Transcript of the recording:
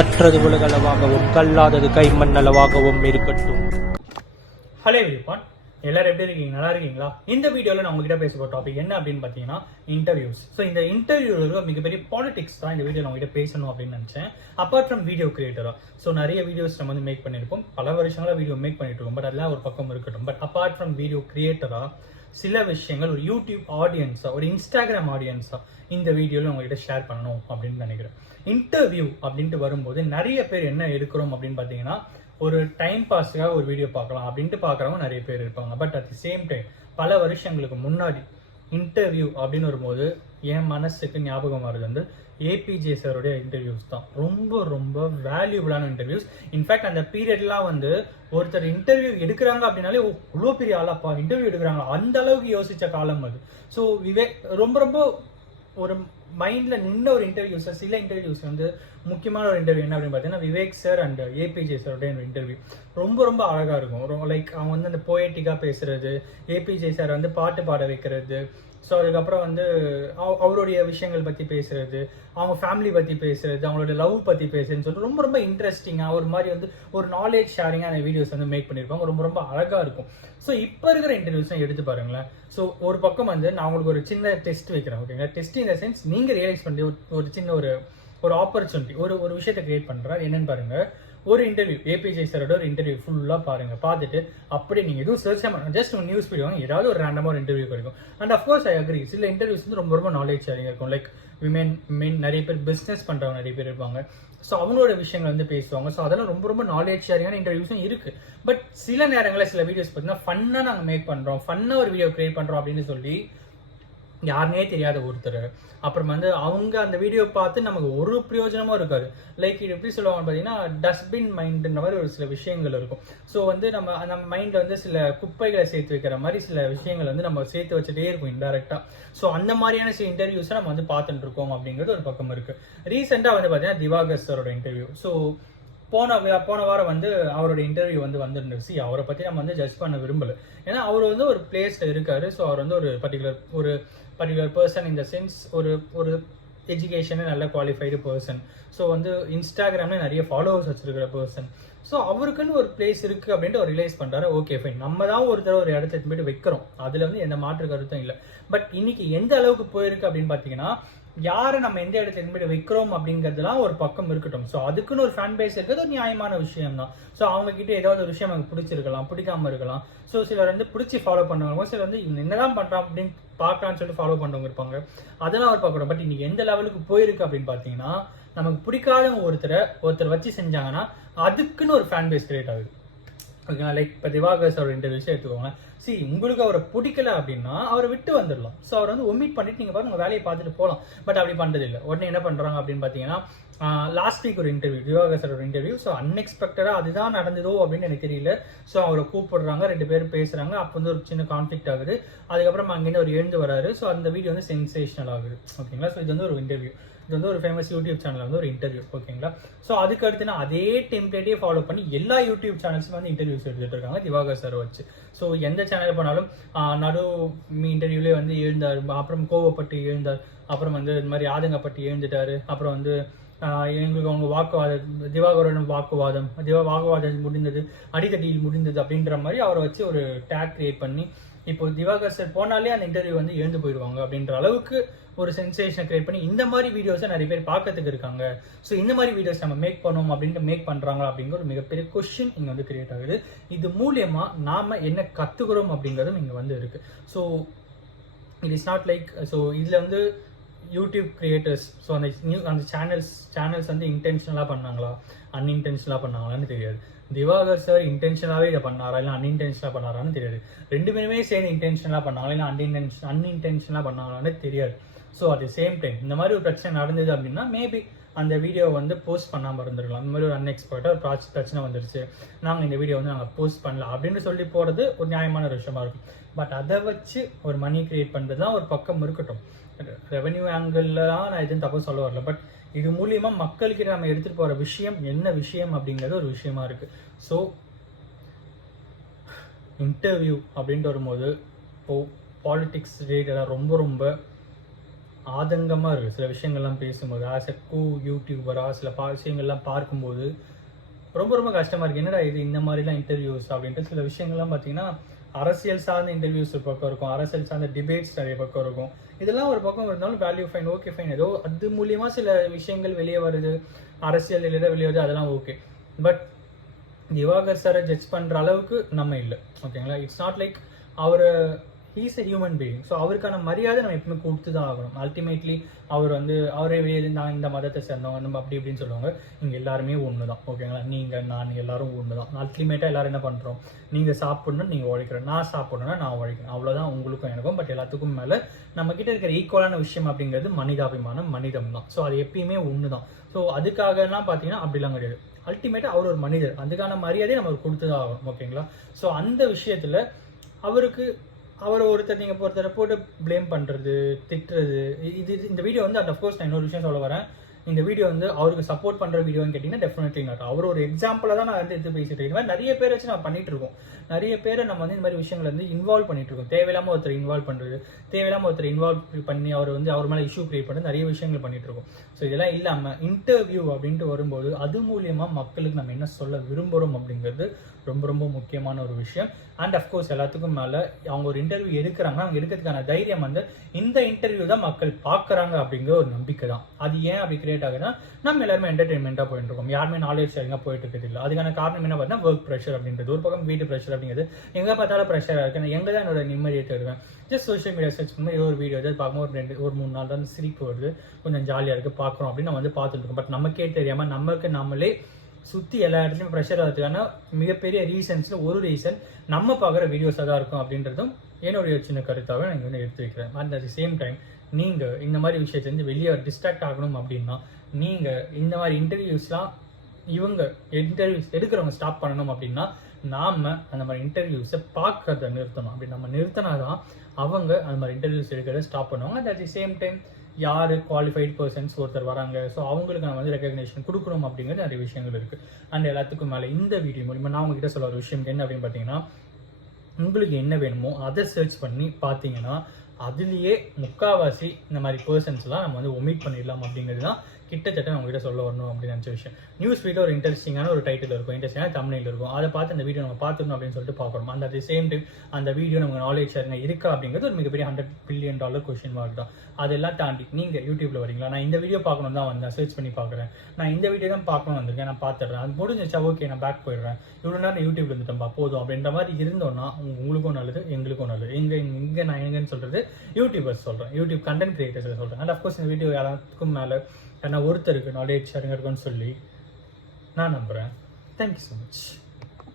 கற்றது உலகளவாகவும் கல்லாதது கைமண்ணளவாகவும் இருக்கட்டும். Hello everyone, எல்லாரும் எப்படி இருக்கீங்க? நல்லா இருக்கீங்களா? இந்த வீடியோவில் நான் உங்ககிட்ட பேச போகிற டாபிக் என்ன அப்படின்னு பார்த்தீங்கன்னா இன்டர்வியூஸ். ஸோ இந்த இன்டர்வியூவில் மிகப்பெரிய பாலிடிக்ஸ் தான் இந்த வீடியோ நான் உங்ககிட்ட பேசணும் அப்படின்னு நினச்சேன். அப்பார்ட் ஃப்ரம் வீடியோ கிரியேட்டராக ஸோ நிறைய வீடியோஸ் நம்ம வந்து மேக் பண்ணியிருப்போம், பல வருஷங்களாக வீடியோ மேக் பண்ணிட்டு இருக்கோம். பட் அதெல்லாம் ஒரு பக்கம் இருக்கட்டும். பட் அப்பார்ட் ஃப்ரம் வீடியோ கிரியேட்டராக சில விஷயங்கள் ஒரு யூடியூப் ஆடியன்ஸாக, ஒரு இன்ஸ்டாகிராம் ஆடியன்ஸாக இந்த வீடியோவில் உங்ககிட்ட ஷேர் பண்ணணும் அப்படின்னு நினைக்கிறேன். இன்டர்வியூ அப்படின்ட்டு வரும்போது நிறைய பேர் என்ன எடுக்கிறோம் அப்படின்னு பார்த்தீங்கன்னா, ஒரு டைம் பாஸுக்காக ஒரு வீடியோ பார்க்கலாம் அப்படின்ட்டு பார்க்குறவங்க நிறைய பேர் இருப்பாங்க. But at the same time பல வருஷங்களுக்கு முன்னாடி இன்டர்வியூ அப்படின்னு வரும்போது என் மனசுக்கு ஞாபகம் வருது வந்து ஏபிஜே சாரோடைய இன்டர்வியூஸ் தான். ரொம்ப ரொம்ப வேல்யூபிளான இன்டர்வியூஸ். இன்ஃபேக்ட் அந்த பீரியட்லாம் வந்து ஒருத்தர் இன்டர்வியூ எடுக்கிறாங்க அப்படின்னாலே இவ்வளோ பெரிய ஆளாப்பா இன்டர்வியூ எடுக்கிறாங்க, அந்த அளவுக்கு யோசிச்ச காலம் அது. ஸோ ரொம்ப ரொம்ப ஒரு மைண்ட்ல நின்ன ஒரு இன்டர்வியூஸ். சில இன்டர்வியூஸ் வந்து முக்கியமான ஒரு இன்டர்வியூ என்ன அப்படின்னு பார்த்தீங்கன்னா விவேக் சார் அண்ட் ஏபிஜே சாரோடைய இன்டர்வியூ ரொம்ப ரொம்ப அழகாக இருக்கும். லைக் அவங்க வந்து அந்த போயட்டிக்காக பேசுறது, ஏபிஜே சார் வந்து பாட்டு பாட வைக்கிறது, ஸோ அதுக்கப்புறம் வந்து அவருடைய விஷயங்கள் பற்றி பேசுறது, அவங்க ஃபேமிலி பற்றி பேசுறது, அவங்களோட லவ் பற்றி பேசுறதுன்னு சொல்லிட்டு ரொம்ப ரொம்ப இன்ட்ரெஸ்டிங்காக ஒரு மாதிரி வந்து ஒரு நாலேஜ் ஷேரிங்காக அந்த வீடியோஸ் வந்து மேக் பண்ணியிருப்பாங்க. ரொம்ப ரொம்ப அழகாக இருக்கும். ஸோ இப்போ இருக்கிற இன்டர்வியூஸ்லாம் எடுத்து பாருங்களேன். ஸோ ஒரு பக்கம் வந்து நான் உங்களுக்கு ஒரு சின்ன டெஸ்ட் வைக்கிறேன், ஓகேங்களா? டெஸ்ட் இன் த சென்ஸ் நீங்கள் ரியலைஸ் பண்ணி ஒரு சின்ன ஒரு ஆப்பர்ச்சுனிட்டி, ஒரு விஷயத்தை கிரியேட் பண்ணுறேன். என்னன்னு பாருங்க, ஒரு இன்டர்வியூ ஏபிஜே சாரோட ஒரு இன்டர்வியூ ஃபுல்லாக பாருங்க. பார்த்துட்டு அப்படியே நீங்கள் எதுவும் சர்ச் பண்ண, ஜஸ்ட் ஒரு நியூஸ் வீடியோ ஏதாவது ஒரு ரேண்டமாக ஒரு இன்டர்வியூ கிடைக்கும். அண்ட் அஃப்கோர்ஸ் ஐ அக்ரி, சில இன்டர்வியூஸ் வந்து ரொம்ப ரொம்ப நாலேஜ் ஷேரிங் இருக்கும். லைக் விமென் நிறைய பேர் பிஸ்னஸ் பண்ணுறவங்க நிறைய பேர் இருப்பாங்க. ஸோ அவங்களோட விஷயங்கள் வந்து பேசுவாங்க. ஸோ அதெல்லாம் ரொம்ப ரொம்ப நாலேஜ் ஷேரிங்கான இன்டர்வியூஸும் இருக்குது. பட் சில நேரங்களில் சில வீடியோஸ் பார்த்தீங்கன்னா ஃபன்னாக நாங்கள் மேக் பண்ணுறோம், ஃபன்னாக ஒரு வீடியோ கிரியேட் பண்ணுறோம் அப்படின்னு சொல்லி யாருனே தெரியாத ஒருத்தர், அப்புறம் வந்து அவங்க அந்த வீடியோ பார்த்து நமக்கு ஒரு பிரயோஜனமும் இருக்காது. லைக் இது எப்படி சொல்லுவாங்க பார்த்தீங்கன்னா டஸ்ட்பின் மைண்டுன்ற மாதிரி ஒரு சில விஷயங்கள் இருக்கும். ஸோ வந்து நம்ம மைண்டில் வந்து சில குப்பைகளை சேர்த்து வைக்கிற மாதிரி சில விஷயங்கள் வந்து நம்ம சேர்த்து வச்சுட்டே இருக்கும் இன்டெரக்டாக. ஸோ அந்த மாதிரியான சில இன்டர்வியூஸை நம்ம வந்து பார்த்துட்டு இருக்கோம் அப்படிங்கிறது ஒரு பக்கம் இருக்குது. ரீசெண்டாக வந்து பார்த்தீங்கன்னா திவாகர் சாரோட இன்டர்வியூ. ஸோ போன வாரம் வந்து அவரோட இன்டர்வியூ வந்து வந்துருந்துச்சு. அவரை பற்றி நம்ம வந்து ஜட்ஜ் பண்ண விரும்பலை, ஏன்னா அவர் வந்து ஒரு பிளேஸில் இருக்காரு. ஸோ அவர் வந்து ஒரு particular person in the sense ஒரு எஜுகேஷனே நல்ல குவாலிஃபைடு பர்சன். ஸோ வந்து இன்ஸ்டாகிராம்ல நிறைய ஃபாலோவர்ஸ் வச்சிருக்கிற பர்சன். ஸோ அவருக்குன்னு ஒரு பிளேஸ் இருக்குது அப்படின்ட்டு அவர் ரியலைஸ் பண்ணுறாரு. ஓகே ஃபைன், நம்ம தான் ஒரு இடத்த எடுத்து போயிட்டு வைக்கிறோம், அதில் வந்து எந்த மாற்று கருத்தும் இல்லை. பட் இன்னைக்கு எந்த அளவுக்கு போயிருக்கு அப்படின்னு பார்த்தீங்கன்னா, யாரை நம்ம எந்த இடத்துல இருந்து வைக்கிறோம் அப்படிங்கிறதுலாம் ஒரு பக்கம் இருக்கட்டும். ஸோ அதுக்குன்னு ஒரு ஃபேன் பேஸ் இருக்கிறது ஒரு நியாயமான விஷயம் தான். ஸோ அவங்க கிட்ட ஏதாவது ஒரு விஷயம் நமக்கு பிடிச்சிருக்கலாம், பிடிக்காம இருக்கலாம். ஸோ சிலர் வந்து பிடிச்சி ஃபாலோ பண்ணுவாங்க, சிலர் வந்து இவங்க என்னதான் பண்றான் அப்படின்னு பார்க்கலான்னு சொல்லிட்டு ஃபாலோ பண்ணுறவங்க இருப்பாங்க. அதெல்லாம் ஒரு பார்க்கணும். பட் இன்னைக்கு எந்த லெவலுக்கு போயிருக்கு அப்படின்னு பார்த்தீங்கன்னா, நமக்கு பிடிக்காத ஒருத்தர் வச்சு செஞ்சாங்கன்னா அதுக்குன்னு ஒரு ஃபேன் பேஸ் கிரியேட் ஆகுது, ஓகேங்களா? லைக் இப்போ திவாகர் சார் இன்டர்வியூஸே எடுத்துக்கோங்க. உங்களுக்கு அவரை பிடிக்கல அப்படின்னா அவரை விட்டு வந்துடலாம். ஸோ அவரை வந்து ஒமிட் பண்ணிட்டு நீங்கள் பாருங்க, உங்கள் வேலையை பார்த்துட்டு போகலாம். பட் அப்படி பண்ணுறது இல்லை. உடனே என்ன பண்ணுறாங்க அப்படின்னு பார்த்தீங்கன்னா, லாஸ்ட் வீக் ஒரு இன்டர்வியூ, திவாகர் சார் ஒரு இன்டர்வியூ. ஸோ அன்எக்ஸ்பெக்டடாக அதுதான் நடந்ததோ அப்படின்னு எனக்கு தெரியல. ஸோ அவரை கூப்பிடுறாங்க, 2 பேரும் பேசுகிறாங்க. அப்போ வந்து ஒரு சின்ன கான்ஃப்ளிக்ட் ஆகுது. அதுக்கப்புறம் அங்கேருந்து அவர் எழுந்து வராரு. ஸோ அந்த வீடியோ வந்து சென்சேஷனல் ஆகுது, ஓகேங்களா? ஸோ இது வந்து ஒரு இன்டர்வியூ, இது வந்து ஒரு ஃபேமஸ் யூடியூப் சேனல் வந்து ஒரு இன்டர்வியூ, ஓகேங்களா? ஸோ அதுக்கு அடுத்து அதே டெம்ப்ளேட்டே ஃபாலோ பண்ணி எல்லா யூடியூப் சேனல்ஸும் வந்து இன்டர்வியூஸ் எடுத்துட்டு இருக்காங்க திவாகர் சார் வச்சு. ஸோ எந்த சேனல் போனாலும் நடு இன்டர்வியூலேயே வந்து எழுந்தார், அப்புறம் கோவப்பட்டு எழுந்தார், அப்புறம் வந்து இந்த மாதிரி ஆதங்கப்பட்டு எழுந்துட்டாரு, அப்புறம் வந்து எங்களுக்கு அவங்க திவாகரோட வாக்குவாதம் முடிந்தது, அடித்தடியில் முடிந்தது அப்படின்ற மாதிரி அவரை வச்சு ஒரு டேக் கிரியேட் பண்ணி இப்போ திவாகர் சார் போனாலே அந்த இன்டர்வியூ வந்து எழுந்து போயிடுவாங்க அப்படின்ற அளவுக்கு ஒரு சென்சேஷனை கிரியேட் பண்ணி இந்த மாதிரி வீடியோஸை நிறைய பேர் பார்க்கறதுக்கு இருக்காங்க. ஸோ இந்த மாதிரி வீடியோஸ் நம்ம மேக் பண்ணோம் அப்படின்ட்டு மேக் பண்ணுறாங்க அப்படிங்கிற ஒரு மிகப்பெரிய கொஸ்டின் இங்கே வந்து கிரியேட் ஆகுது. இது மூலியமா நாம என்ன கற்றுக்கிறோம் அப்படிங்கிறதும் இங்கே வந்து இருக்கு. So it is not like, so இதில் வந்து யூடியூப் கிரியேட்டர்ஸ், ஸோ அந்த சேனல்ஸ் வந்து இன்டென்ஷனலாக பண்ணாங்களா அன்இன்டென்ஷனலாக பண்ணாங்களான்னு தெரியாது. திவாகர் சார் இன்டென்ஷனாகவே இதை பண்ணாரா இல்லை அன்இன்டென்ஷனாக பண்ணாரான்னு தெரியாது. 2 பேருமே சேர்ந்து இன்டென்ஷனலாக பண்ணாங்களா இல்லை அன்இன்டென்ஷனாக பண்ணாங்களான்னு தெரியாது. So at the same time இந்த மாதிரி ஒரு பிரச்சனை நடந்தது அப்படின்னா மேபி அந்த வீடியோ வந்து போஸ்ட் பண்ணாமல் இருந்திருக்கலாம். இந்த மாதிரி ஒரு அன்எக்ஸ்பெக்டாக ஒரு பிரச்சனை வந்துருச்சு, நாங்கள் இந்த வீடியோ வந்து நாங்கள் போஸ்ட் பண்ணலாம் அப்படின்னு சொல்லி போகிறது ஒரு நியாயமான ஒரு விஷயமா இருக்கும். பட் அதை வச்சு ஒரு மணி கிரியேட் பண்ணுறது தான் ஒரு பக்கம் இருக்கட்டும். ரெவன்யூ ஆங்கிள்லாம் நான் எதுவும் தப்பு சொல்ல வரல. பட் இது மூலியமாக மக்கள்கிட்ட நம்ம எடுத்துகிட்டு போகிற விஷயம் என்ன விஷயம் அப்படிங்கிறது ஒரு விஷயமா இருக்குது. ஸோ இன்டர்வியூ அப்படின்ட்டு வரும்போது பாலிடிக்ஸ் ரிலேட்டடாக ரொம்ப ரொம்ப ஆதங்கமாக இருக்குது சில விஷயங்கள்லாம் பேசும்போது. ஆஸ் எ யூடியூபராக சில விஷயங்கள்லாம் பார்க்கும்போது ரொம்ப ரொம்ப கஷ்டமாக இருக்குது. என்னடா இது இந்த மாதிரிலாம் இன்டர்வியூஸ் அப்படின்ட்டு சில விஷயங்கள்லாம் பார்த்தீங்கன்னா அரசியல் சார்ந்த இன்டர்வியூஸ் ஒரு பக்கம் இருக்கும், அரசியல் சார்ந்த டிபேட்ஸ் நிறைய பக்கம் இருக்கும். இதெல்லாம் ஒரு பக்கம் இருந்தாலும் வேல்யூ ஃபைன், ஓகே ஃபைன், ஏதோ அது மூலியமாக சில விஷயங்கள் வெளியே வருது, அரசியல் வெளியே வருது, அதெல்லாம் ஓகே. பட் திவாகர் சாரை ஜட்ஜ் பண்ணுற அளவுக்கு நம்ம இல்லை, ஓகேங்களா? இட்ஸ் நாட் லைக் அவர் he's a human being. So அவருக்கான மரியாதை நம்ம எப்பவுமே கொடுத்து தான் ஆகணும். அல்டிமேட்லி அவர் அவரே வெளியே நான் இந்த மதத்தை சேர்ந்தவங்க நம்ம அப்படி இப்படின்னு சொல்லுவாங்க. இங்கே எல்லாருமே ஒன்று தான், ஓகேங்களா? நீங்கள் நான் எல்லாரும் ஒன்று தான். அல்டிமேட்டாக எல்லாரும் என்ன பண்ணுறோம், நீங்கள் சாப்பிட்ணும், நீங்கள் உழைக்கிறோம், நான் சாப்பிட்ணுன்னா நான் உழைக்கிறேன், அவ்வளோதான் உங்களுக்கும் எனக்கும். பட் எல்லாத்துக்கும் மேலே நம்மக்கிட்ட இருக்கிற ஈக்குவலான விஷயம் அப்படிங்கிறது மனிதாபிமானம், மனிதம் தான். ஸோ அது எப்பயுமே ஒன்று தான். ஸோ அதுக்காகலாம் பார்த்தீங்கன்னா அப்படிலாம் கிடையாது. அல்டிமேட்டாக அவர் ஒரு மனிதர், அதுக்கான மரியாதையை நம்ம கொடுத்து தான் ஆகணும், ஓகேங்களா? ஸோ அந்த விஷயத்தில் அவர் ஒருத்தர் நீங்கள் ஒருத்தரை போட்டு ப்ளேம் பண்ணுறது, திட்டுறது, இந்த வீடியோ அண்ட் அஃப்கோர்ஸ் நான் இன்னொரு விஷயம் சொல்ல வரேன். இந்த வீடியோ அவருக்கு சப்போர்ட் பண்ணுற வீடியோன்னு கேட்டிங்கன்னா டெஃபினெட்லி நாட். அவர் ஒரு எக்ஸாம்பிளாக தான் நான் எடுத்து பேசிட்டு இருக்கேன். இந்த மாதிரி நிறைய பேரை வச்சு நான் பண்ணிட்டு இருக்கோம். நிறைய பேரை நம்ம இந்த மாதிரி விஷயங்கள் இன்வால்வ் பண்ணிட்டு இருக்கோம். தேவையில்லாமல் ஒருத்தர் இன்வால்வ் பண்ணுறது, தேவையில்லாமல் ஒருத்தர் இன்வால்வ் பண்ணி அவர் மேலே இஷ்யூ கிரியேட் பண்ணி நிறைய விஷயங்கள் பண்ணிட்டு இருக்கோம். ஸோ இதெல்லாம் இல்லாமல் இன்டர்வியூ அப்படின்ட்டு வரும்போது அது மூலியமாக மக்களுக்கு நம்ம என்ன சொல்ல விரும்புகிறோம் அப்படிங்கிறது ரொம்ப ரொம்ப முக்கியமான ஒரு விஷயம். அண்ட் அஃப்கோர்ஸ் எல்லாத்துக்கும் மேலே அவங்க ஒரு இன்டர்வியூ எடுக்கிறாங்கன்னா அவங்க எடுக்கிறதுக்கான தைரியம் இந்த இன்டர்வியூ தான் மக்கள் பார்க்குறாங்க அப்படிங்கிற ஒரு நம்பிக்கை தான். அது ஏன் அப்படி கிரியேட் ஆகுதுன்னா நம்ம எல்லாருமே என்டர்டைன்மெண்ட்டாக போயிட்டு இருக்கோம், யாருமே நாலேஜ் ஷேரிங்காக போயிட்டு இருக்கிறது இல்லை. அதுக்கான காரணம் என்ன பார்த்தா ஒர்க் ப்ரெஷர் அப்படின்றது ஒரு பக்கம், வீட்டு ப்ரெஷர் அப்படிங்கிறது எங்கே பார்த்தாலும் ப்ரெஷராக இருக்குது. நான் எங்கே தான் என்னோட நிம்மதியை தேடுவேன். ஜஸ்ட் சோஷியல் மீடியா சர்ச் பண்ணி ஏதோ ஒரு வீடியோ ஏதாவது பார்க்கும்போது ஒரு 3 நாள் தான் சிரிப்பு வருது, கொஞ்சம் ஜாலியாக இருக்குது, பார்க்குறோம் அப்படின்னு நம்ம பார்த்துட்டு இருக்கோம். பட் நமக்கே தெரியாமல் நம்மளே சுற்றி எல்லா இடத்துலையும் ப்ரெஷர் ஆகிறதுக்கான மிகப்பெரிய ரீசன்ஸில் ஒரு ரீசன் நம்ம பார்க்குற வீடியோஸாக தான் இருக்கும் அப்படின்றதும் என்னுடைய சின்ன கருத்தாக நான் எடுத்து வைக்கிறேன். அட் த சேம் டைம் நீங்கள் இந்த மாதிரி விஷயத்துலேருந்து வெளியே டிஸ்ட்ராக்ட் ஆகணும் அப்படின்னா நீங்கள் இந்த மாதிரி இன்டர்வியூஸ்லாம் இன்டர்வியூஸ் எடுக்கிறவங்க ஸ்டாப் பண்ணணும் அப்படின்னா நாம் அந்த மாதிரி இன்டர்வியூஸை பார்க்கறத நிறுத்தணும். அப்படி நம்ம நிறுத்தினாதான் அவங்க அந்த மாதிரி இன்டர்வியூஸ் எடுக்கிறத ஸ்டாப் பண்ணுவாங்க. அட் தி சேம் டைம் யார் குவாலிஃபைட் பர்சன்ஸ் ஒருத்தர் வராங்க, ஸோ அவங்களுக்கு நம்ம ரெகக்னேஷன் கொடுக்கணும் அப்படிங்கிறது நிறைய விஷயங்கள் இருக்குது. அண்ட் எல்லாத்துக்கும் மேலே இந்த வீடியோ மூலிமா நான் உங்ககிட்ட சொல்ல ஒரு விஷயம் என்ன அப்படின்னு பார்த்தீங்கன்னா, உங்களுக்கு என்ன வேணுமோ அதை சர்ச் பண்ணி பார்த்தீங்கன்னா அதுலேயே முக்கால்வாசி இந்த மாதிரி பர்சன்ஸ்லாம் நம்ம ஒமிட் பண்ணிடலாம் அப்படிங்கிறது தான் கிட்டத்தட்ட நான் உங்ககிட்ட சொல்ல வரணும் அப்படின்னு நினச்ச விஷயம். நியூஸ் வீடியோ ஒரு இன்ட்ரெஸ்டிங்கான ஒரு டைட்டில் இருக்கும், இன்ட்ரெஸ்டிங்கான தமிழில் இருக்கும். அதை பார்த்து அந்த வீடியோ நம்ம பார்த்துக்கணும் அப்படின்னு சொல்லிட்டு பார்க்கணும். அந்த அட் தி சேம் டைம் அந்த வீடியோ நமக்கு நாலேஜ் ஷேரிங் இருக்கா அப்படிங்கிறது ஒரு மிகப்பெரிய $100 பில்லியன் கொஸ்டின் மார்க் தான். அதெல்லாம் தாண்டி நீங்கள் யூடியூப்ல வரீங்களா, நான் இந்த வீடியோ பார்க்கணும் தான் வந்தேன், சர்ச் பண்ணி பார்க்குறேன், நான் இந்த வீடியோ தான் பார்க்கணும் வந்திருக்கேன், நான் பார்த்துடுறேன், அது முடிஞ்சிச்சா ஓகே நான் பேக் போயிடுறேன், இவ்வளோ நேரம் யூடியூப்ல இருந்துட்டோம்பா போதும் அப்படின்ற மாதிரி இருந்தோம்னா உங்களுக்கும் நல்லது, எங்களுக்கும் நல்லது. இங்கே நான் எங்கன்னு சொல்கிறது யூடியூபர்ஸ் சொல்கிறேன், யூடியூப் கண்டென்ட் கிரியேட்டர்ஸ் சொல்கிறேன். அண்ட் அஃப்கோர்ஸ் இந்த வீடியோ எல்லாத்துக்கும் மேலே ஏன்னா ஒருத்தருக்கு நாலேஜ் ஷேரிங் இருக்குன்னு சொல்லி நான் நம்புகிறேன். Thank you so much.